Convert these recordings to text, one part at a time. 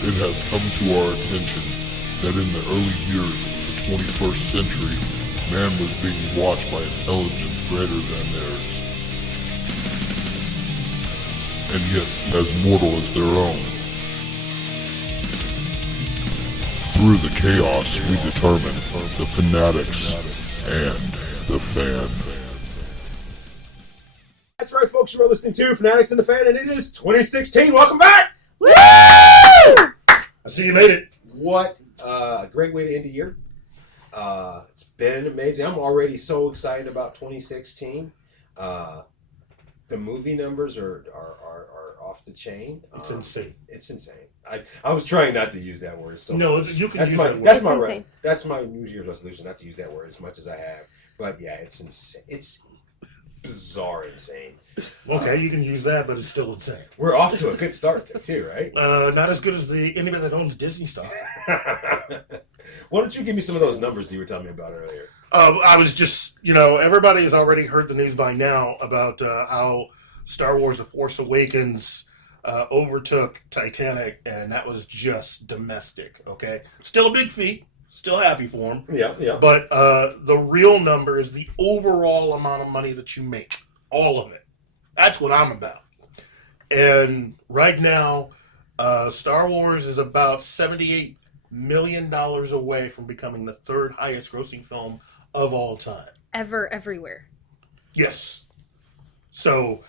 It has come to our attention that in the early years of the 21st century, man was being watched by intelligence greater than theirs, and yet as mortal as their own. Through the chaos, we determine the fanatics and the fan. That's right, folks. You are listening to Fanatics and the Fan, and it is 2016. Welcome back! Woo! I see you made it. What a great way to end the year. It's been amazing. I'm already so excited about 2016. The movie numbers are off the chain. It's insane. It's insane. I was trying not to use that word. So no, much. you can that's use my, that word. That's my insane. That's my New Year's resolution, not to use that word as much as I have. But yeah, it's insane. It's bizarre insane. Okay, you can use that, but it's still insane. We're off to a good start too, right? Not as good as anybody that owns Disney stock. Why don't you give me some of those numbers you were telling me about earlier? I was just, everybody has already heard the news by now about how Star Wars The Force Awakens overtook Titanic, and that was just domestic, okay? Still a big feat. Still happy for him. Yeah. But the real number is the overall amount of money that you make. All of it. That's what I'm about. And right now, Star Wars is about $78 million away from becoming the third highest grossing film of all time. Everywhere. Yes. So,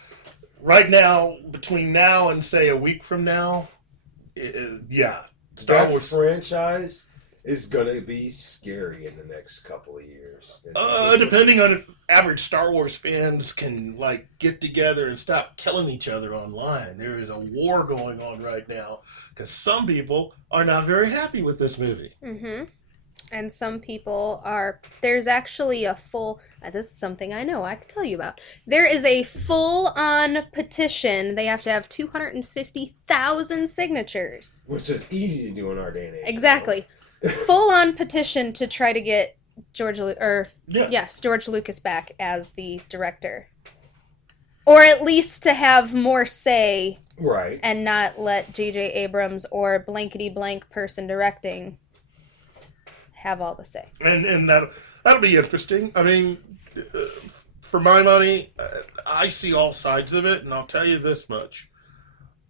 right now, between now and, say, a week from now, Star That Wars franchise is gonna be scary in the next couple of years. Depending on if average Star Wars fans can get together and stop killing each other online. There is a war going on right now because some people are not very happy with this movie. Mm-hmm. And some people are. There's actually a full. This is something I know. I can tell you about. There is a full-on petition. They have to have 250,000 signatures. Which is easy to do in our day and age. Exactly. Full-on petition to try to get George Lucas back as the director, or at least to have more say, right? And not let J.J. Abrams or blankety blank person directing have all the say. And that'll be interesting. I mean, for my money, I see all sides of it, and I'll tell you this much.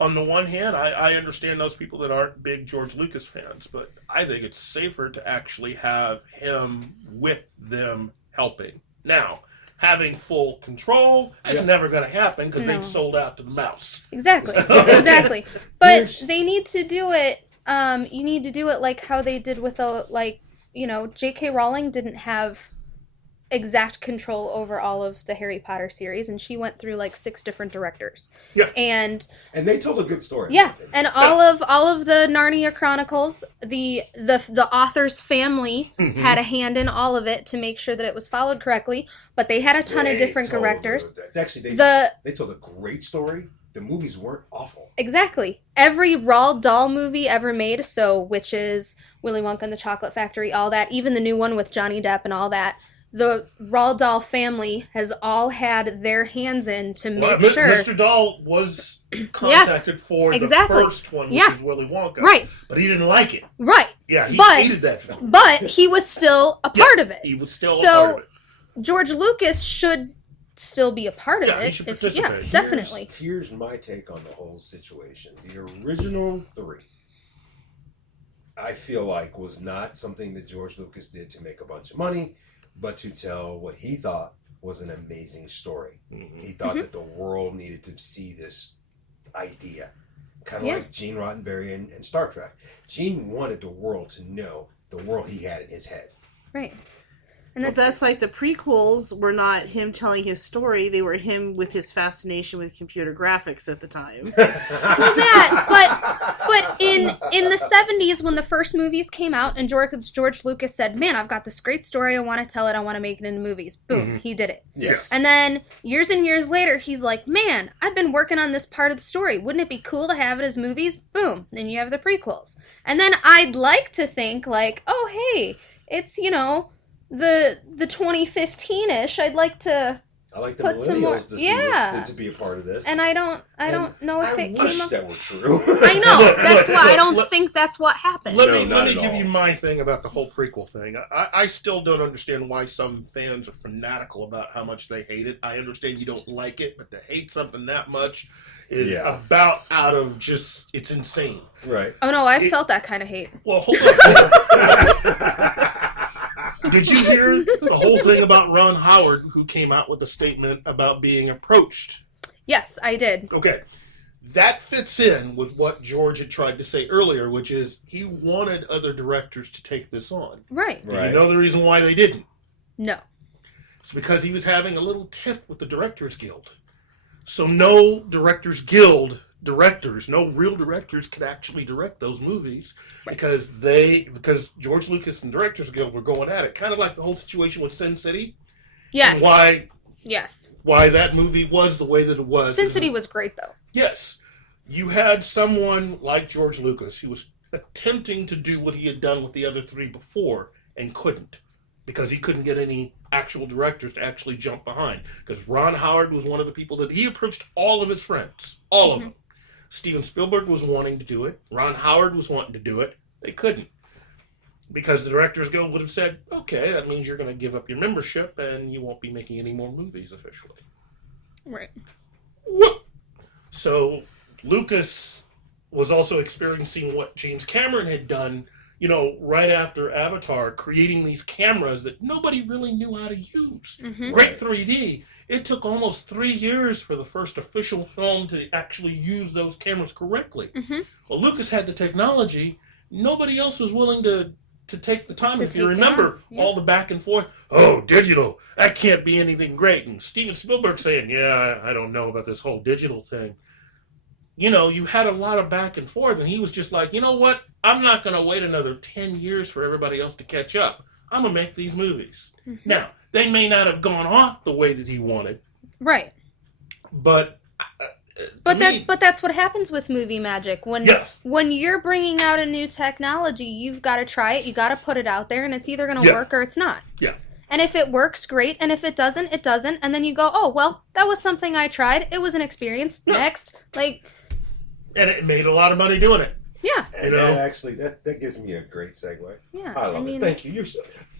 On the one hand, I understand those people that aren't big George Lucas fans, but I think it's safer to actually have him with them helping. Now, having full control is never going to happen because they've sold out to the mouse. Exactly. Exactly. But they need to do it, you need to do it like how they did with J.K. Rowling didn't have exact control over all of the Harry Potter series, and she went through 6 different directors. Yeah. And they told a good story. Yeah. And all of the Narnia Chronicles, the author's family had a hand in all of it to make sure that it was followed correctly, but they had a ton of different directors. Actually, they told a great story. The movies weren't awful. Exactly. Every Roald Dahl movie ever made, so Witches, Willy Wonka and the Chocolate Factory, all that, even the new one with Johnny Depp and all that, the Roald Dahl family has all had their hands in to make sure. Mr. Dahl was contacted for the first one, which was Willy Wonka. Right. But he didn't like it. Right. Yeah, he hated that film. But he was still a part of it. He was still a part of it. George Lucas should still be a part of it. He should participate. Yeah, definitely. Here's my take on the whole situation. The original 3, I feel like, was not something that George Lucas did to make a bunch of money, but to tell what he thought was an amazing story. Mm-hmm. He thought that the world needed to see this idea. Kind of like Gene Roddenberry and Star Trek. Gene wanted the world to know the world he had in his head. Right. And that's like the prequels were not him telling his story; they were him with his fascination with computer graphics at the time. Well, but in the 70s when the first movies came out, and George Lucas said, "Man, I've got this great story. I want to tell it. I want to make it into movies." Boom, he did it. Yes. And then years and years later, he's like, "Man, I've been working on this part of the story. Wouldn't it be cool to have it as movies?" Boom, then you have the prequels. And then I'd like to think oh hey, it's the 2015-ish, I'd like to I like the put some more. millennials to see Yeah. this, to be a part of this. And I don't know if I it wish came up. that were true. I know. That's Look, why I look, don't look. think that's what happened. Let No, me not at give all. you my thing about the whole prequel thing. I still don't understand why some fans are fanatical about how much they hate it. I understand you don't like it, but to hate something that much is about out of just, it's insane. Right. Oh no, I felt that kind of hate. Well, hold on. Did you hear the whole thing about Ron Howard, who came out with a statement about being approached? Yes, I did. Okay. That fits in with what George had tried to say earlier, which is he wanted other directors to take this on. Right. Do you know the reason why they didn't? No. It's because he was having a little tiff with the Directors Guild. So no Directors Guild directors, no real directors could actually direct those movies because George Lucas and Directors Guild were going at it. Kind of like the whole situation with Sin City. Yes. And Yes. why that movie was the way that it was. Sin City was great though. Yes. You had someone like George Lucas who was attempting to do what he had done with the other three before and couldn't because he couldn't get any actual directors to actually jump behind. Because Ron Howard was one of the people that he approached all of his friends, all of them. Steven Spielberg was wanting to do it. Ron Howard was wanting to do it. They couldn't. Because the Directors Guild would have said, okay, that means you're going to give up your membership and you won't be making any more movies officially. Right. Whoop. So Lucas was also experiencing what James Cameron had done, right after Avatar, creating these cameras that nobody really knew how to use. Mm-hmm. Great 3D. It took almost 3 years for the first official film to actually use those cameras correctly. Mm-hmm. Well, Lucas had the technology. Nobody else was willing to take the time. If you remember all the back and forth, digital, that can't be anything great. And Steven Spielberg saying, I don't know about this whole digital thing. You had a lot of back and forth, and he was just like, you know what? I'm not going to wait another 10 years for everybody else to catch up. I'm going to make these movies. Mm-hmm. Now, they may not have gone off the way that he wanted. Right. But that's what happens with movie magic. When you're bringing out a new technology, you've got to try it, you got to put it out there, and it's either going to work or it's not. Yeah. And if it works, great. And if it doesn't, it doesn't. And then you go, oh, well, that was something I tried. It was an experience. Yeah. Next. And it made a lot of money doing it. Yeah. And that gives me a great segue. Yeah. I love it. Thank you.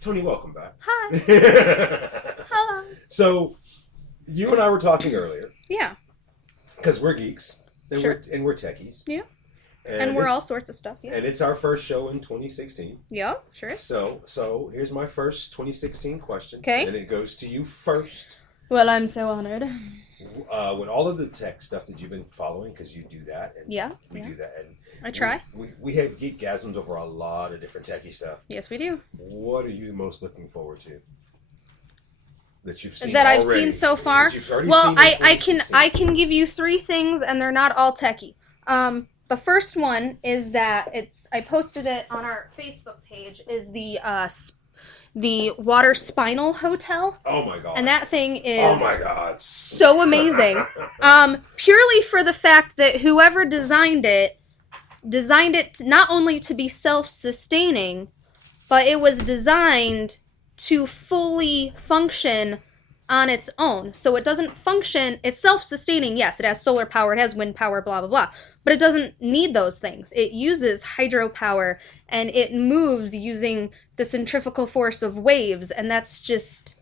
Tony, welcome back. Hi. Hello. So, you and I were talking earlier. Yeah. Because we're geeks. And Sure. we're techies. Yeah. And we're all sorts of stuff. Yeah. And it's our first show in 2016. Yeah, sure. So here's my first 2016 question. Okay. And it goes to you first. Well, I'm so honored. With all of the tech stuff that you've been following, because you do that. And we do that. And I try. We have geekgasms over a lot of different techie stuff. Yes, we do. What are you most looking forward to? That you've seen that already, I've seen so far. Well, I can give you 3 things, and they're not all techie. The first one is that I posted it on our Facebook page. Is the Water Spinal Hotel? Oh my god! And that thing is so amazing. Purely for the fact that whoever designed it not only to be self-sustaining, but it was designed to fully function on its own. So it doesn't function, it's self-sustaining, yes, it has solar power, it has wind power, blah, blah, blah. But it doesn't need those things. It uses hydropower, and it moves using the centrifugal force of waves, and that's just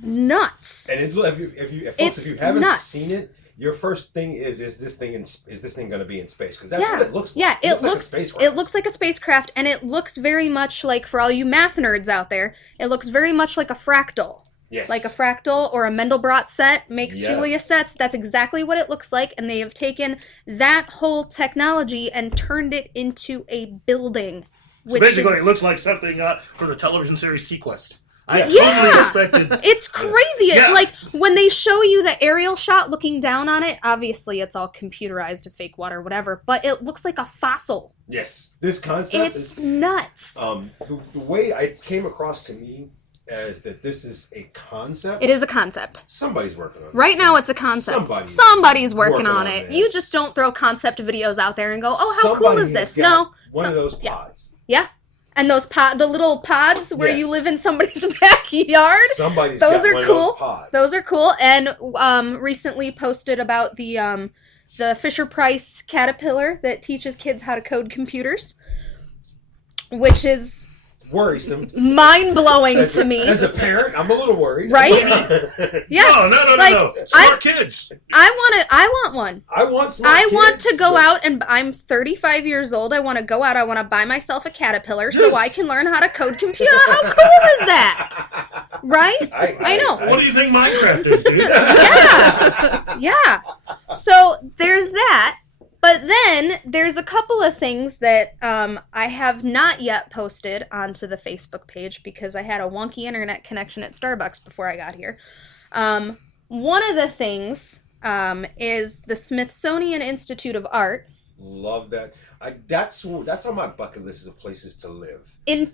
nuts. And if you haven't seen it, your first thing is this thing going to be in space? Because that's what it looks like. Yeah, it looks like a spacecraft. It looks like a spacecraft, and it looks very much like, for all you math nerds out there, it looks very much like a fractal. Yes. Like a fractal or a Mandelbrot set makes Julia sets. That's exactly what it looks like, and they have taken that whole technology and turned it into a building. So basically, it looks like something from the television series Sequest. I totally expected. It's crazy. Yeah. Like, when they show you the aerial shot looking down on it, obviously it's all computerized, fake water, whatever, but it looks like a fossil. Yes. This concept is nuts. The way it came across to me as that this is a concept. It is a concept. Somebody's working on it. Right now it's a concept. Somebody's working on it. You just don't throw concept videos out there and go, oh, how cool is this? No. One of those pods. Yeah. And those the little pods where Yes. you live in somebody's backyard. Somebody's Those got are one of cool. those pods. Those are cool. And recently posted about the Fisher-Price caterpillar that teaches kids how to code computers, which is Worrisome. mind-blowing to me. As a parent, I'm a little worried. Right? Yeah. No. Smart kids. I want one. I want smart I want kids, to go but- out and I'm 35 years old. I want to go out. I want to buy myself a caterpillar so Yes. I can learn how to code computer. How cool is that? Right? I know. What do you think Minecraft is, dude? Yeah. So there's that. But then there's a couple of things that I have not yet posted onto the Facebook page because I had a wonky internet connection at Starbucks before I got here. One of the things is the Smithsonian Institute of Art. Love that. That's on my bucket list of places to live. In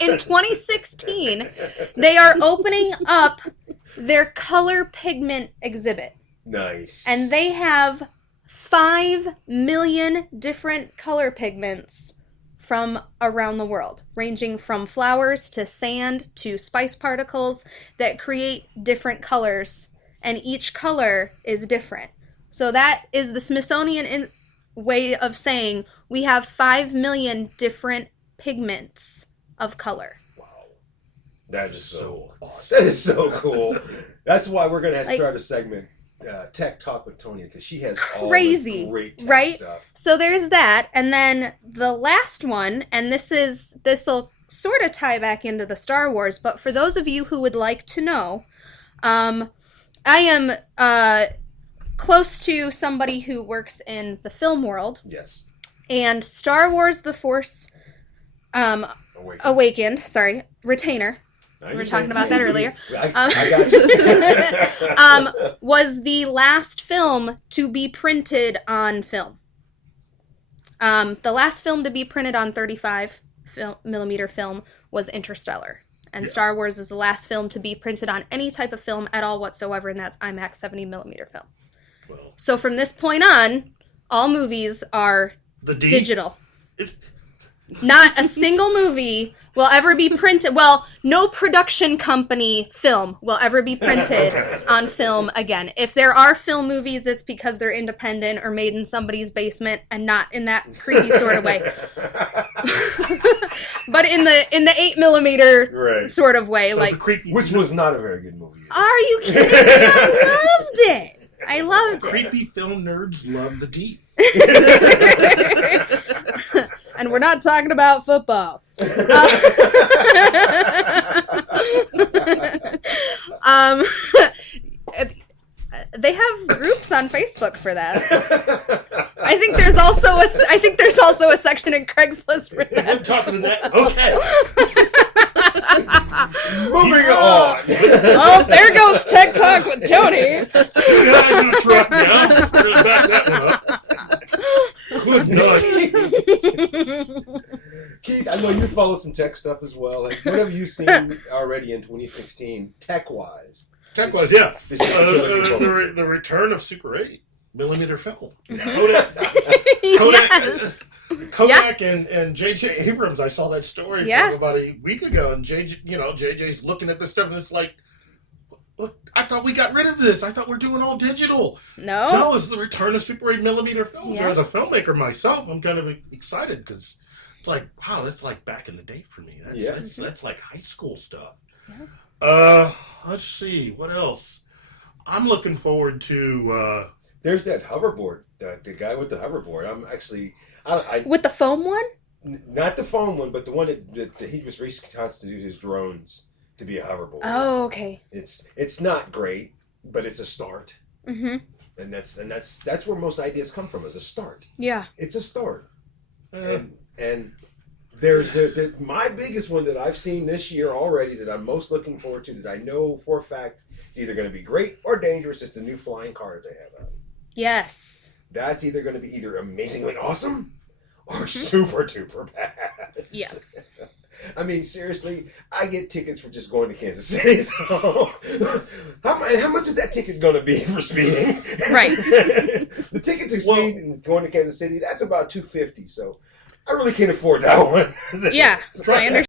2016, they are opening up their color pigment exhibit. Nice. And they have 5 million different color pigments from around the world, ranging from flowers to sand to spice particles that create different colors, and each color is different. So that is the Smithsonian way of saying we have 5 million different pigments of color. Wow. That is So awesome. That is so cool. That's why we're going to Like- start a segment, Tech Talk with Toni, because she has all Crazy, the great tech right? stuff. So there's that, and then the last one, and this will sort of tie back into the Star Wars, but for those of you who would like to know, I am close to somebody who works in the film world, Yes. and Star Wars: The Force Awakened, Retainer. We were talking about that earlier. I got you. Was the last film to be printed on film. The last film to be printed on 35 millimeter film was Interstellar. And Star Wars is the last film to be printed on any type of film at all whatsoever, and that's IMAX 70 millimeter film. Well, So from this point on, all movies are the D? digital. Not a single movie will ever be printed. Well, no production company film will ever be printed on film again. If there are film movies, it's because they're independent or made in somebody's basement and not in that creepy sort of way. But in the 8 millimeter Right. sort of way, So like, the creepy, Which was not a very good movie. are you kidding me? I loved it. I loved it. creepy film nerds love the D. And we're not talking about football. They have groups on Facebook for that. I think there's also a section in Craigslist for that. We're talking to that. Okay. Moving on. Oh, there goes Tech Talk with Tony. Two guys in a truck now. We're going to back that one up. Good night. Keith, I know you follow some tech stuff as well. Like, what have you seen already in 2016, tech-wise? Tech-wise, yeah. Did you look forward The return of Super 8 millimeter film. Yes. Kodak and J.J. Abrams. I saw that story Yeah. from about a week ago, and JJ's looking at this stuff, and it's like, look, I thought we got rid of this. I thought we're doing all digital. No. No, it's the return of Super 8 millimeter film. So Yeah. as a filmmaker myself, I'm kind of excited because it's like, wow, that's like back in the day for me. That's like high school stuff. Yeah. Let's see what else. I'm looking forward to. There's that hoverboard, the guy with the hoverboard. I'm actually, I With the foam one? not the phone one, but the one that he was reconstituted his drones to be a hoverboard. Oh, okay. It's not great, but it's a start, Mm-hmm. and that's where most ideas come from, is a start. Yeah. It's a start, and there's my biggest one that I've seen this year already that I'm most looking forward to, that I know for a fact is either going to be great or dangerous, is the new flying car that they have out. Yes. That's either going to be either amazingly awesome or super duper bad. Yes. I mean, seriously, I get tickets for just going to Kansas City. So how much is that ticket going to be for speeding? Right. The ticket to speed and going to Kansas City, that's about $250. So I really can't afford that one. Yeah, I understand.